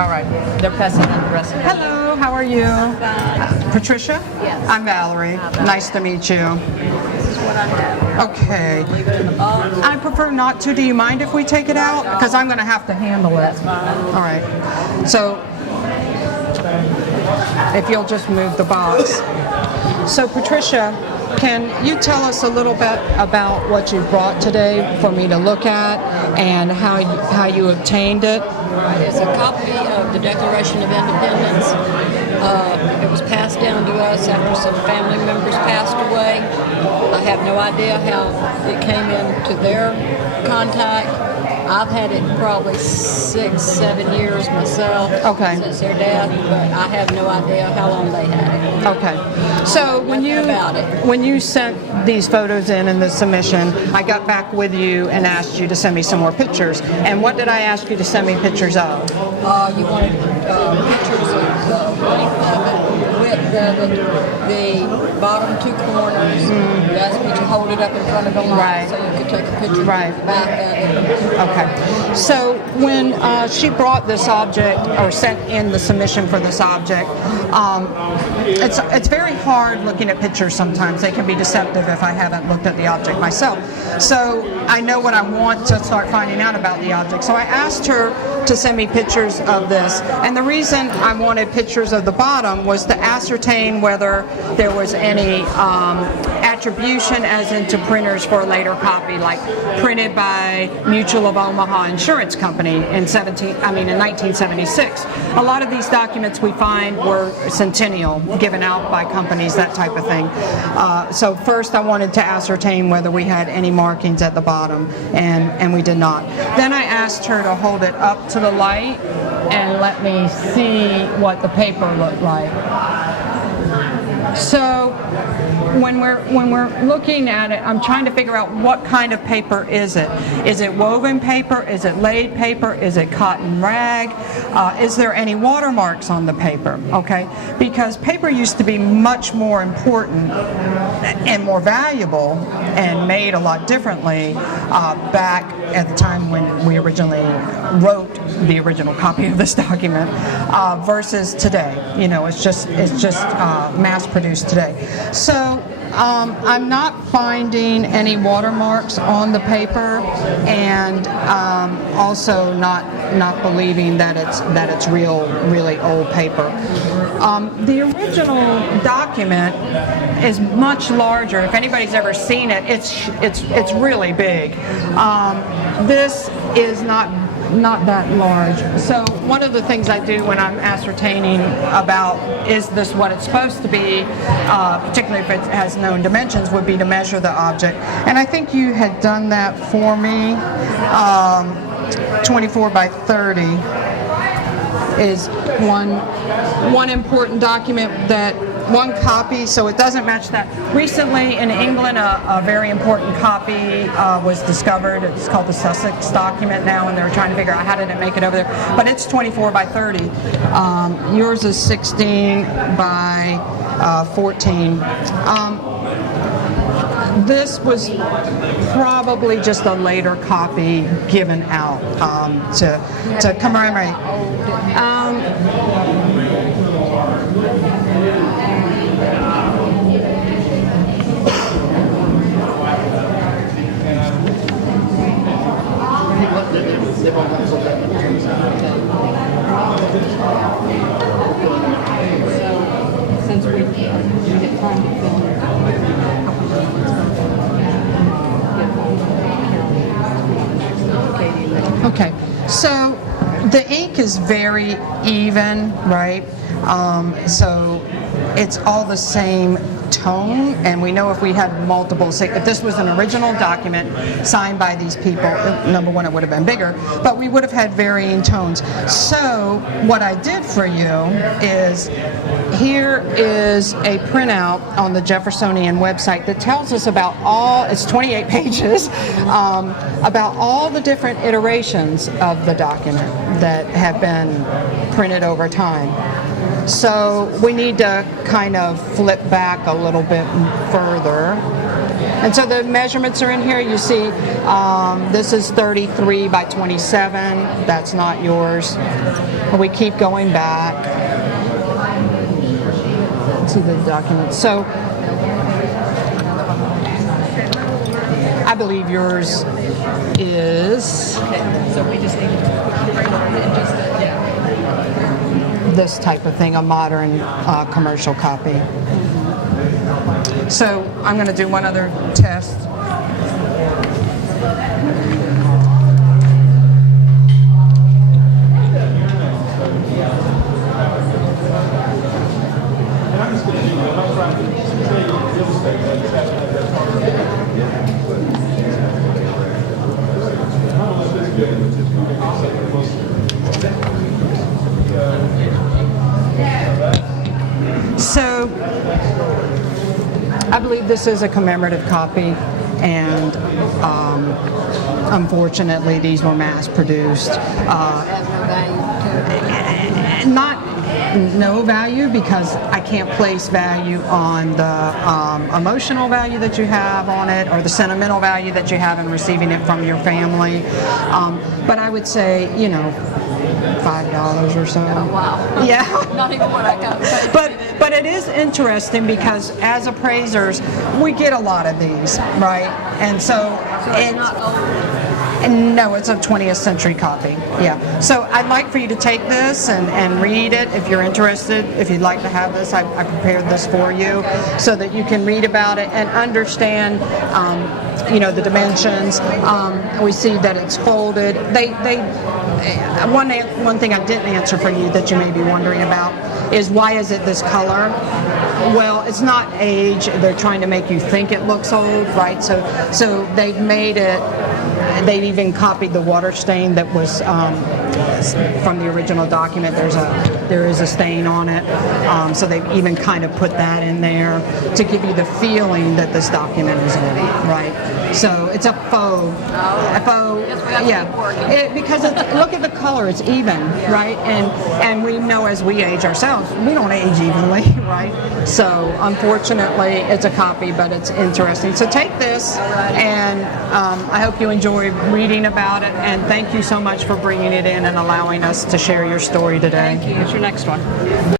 All right. They're passing on the rest of it. Hello, how are you? Patricia? Yes. I'm Valerie. Nice to meet you. This is what I have. Okay. Leave it in the box. I prefer not to. Do you mind if we take it out? Because I'm going to have to handle it. That's fine. All right. So, if you'll just move the box. So, Patricia, can you tell us a little bit about what you brought today for me to look at and how you obtained it? It's a copy of the Declaration of Independence. It was passed down to us after some family members passed away. I have no idea how it came into their contact. I've had it probably 6-7 years myself since their death, but I have no idea how long they had it. Okay. So when you sent these photos in the submission, I got back with you and asked you to send me some more pictures. And what did I ask you to send me pictures of? You wanted pictures of the length of it, width of it, the bottom two corners. You asked me to hold it up in front of the light so you could take a picture of the back of it. Okay. So when she brought this object or sent in the submission for this object, it's very hard looking at pictures sometimes. They can be deceptive if I haven't looked at the object myself. So I know what I want to start finding out about the object. So I asked her to send me pictures of this. And the reason I wanted pictures of the bottom was to ascertain whether there was any attribution as into printers for a later copy, like printed by Mutual of Omaha Insurance Company in 1976. A lot of these documents we find were centennial, given out by companies, that type of thing. So first I wanted to ascertain whether we had any markings at the bottom, and we did not. Then I asked her to hold it up to the light and let me see what the paper looked like. So when we're looking at it, I'm trying to figure out what kind of paper is it. Is it woven paper? Is it laid paper? Is it cotton rag? Is there any watermarks on the paper? Okay, because paper used to be much more important and more valuable and made a lot differently back at the time when we originally wrote the original copy of this document versus today. You know, it's just mass produced today. So I'm not finding any watermarks on the paper, and also not believing that it's really old paper. The original document is much larger. If anybody's ever seen it, it's really big. This is not that large. So one of the things I do when I'm ascertaining about is this what it's supposed to be, particularly if it has known dimensions, would be to measure the object. And I think you had done that for me. 24 by 30 is one important document, that one copy, so it doesn't match that. Recently in England, a very important copy was discovered. It's called the Sussex document now, and they're trying to figure out how did it make it over there. But it's 24 by 30. Yours is 16 by 14. This was probably just a later copy given out to commemorate. Since we get time to film it. Okay, so the ink is very even, right? So it's all the same tone, and we know if we had multiple, say, if this was an original document signed by these people, number one, it would have been bigger, but we would have had varying tones. So what I did for you is, here is a printout on the Jeffersonian website that tells us about it's 28 pages, about all the different iterations of the document that have been printed over time. So we need to kind of flip back a little bit further. And so the measurements are in here. You see, this is 33 by 27. That's not yours. we keep going back. Let's see the documents. So I believe yours is So we just need to this type of thing, a modern commercial copy. So I'm going to do one other test. So I believe this is a commemorative copy, and unfortunately these were mass produced. Not no value, because I can't place value on the emotional value that you have on it, or the sentimental value that you have in receiving it from your family. But I would say, $5 or so. Oh, wow. Yeah. Not even what I got paid. But it is interesting, because as appraisers, we get a lot of these, right? And so It's not old. no, it's a 20th century copy. Yeah. So I'd like for you to take this and read it if you're interested. If you'd like to have this, I prepared this for you so that you can read about it and understand, the dimensions. We see that it's folded. One thing I didn't answer for you that you may be wondering about is, why is it this color? Well, it's not age. They're trying to make you think it looks old, right? So they've made it. They've even copied the water stain that was from the original document. There is a stain on it, so they've even kind of put that in there to give you the feeling that this document is old, right? So it's a faux. Because look at the color; it's even, right? And we know as we age ourselves, we don't age evenly, right? So unfortunately, it's a copy, but it's interesting. So take this, and I hope you enjoy reading about it. And thank you so much for bringing it in and allowing us to share your story today. Thank you. What's your next one?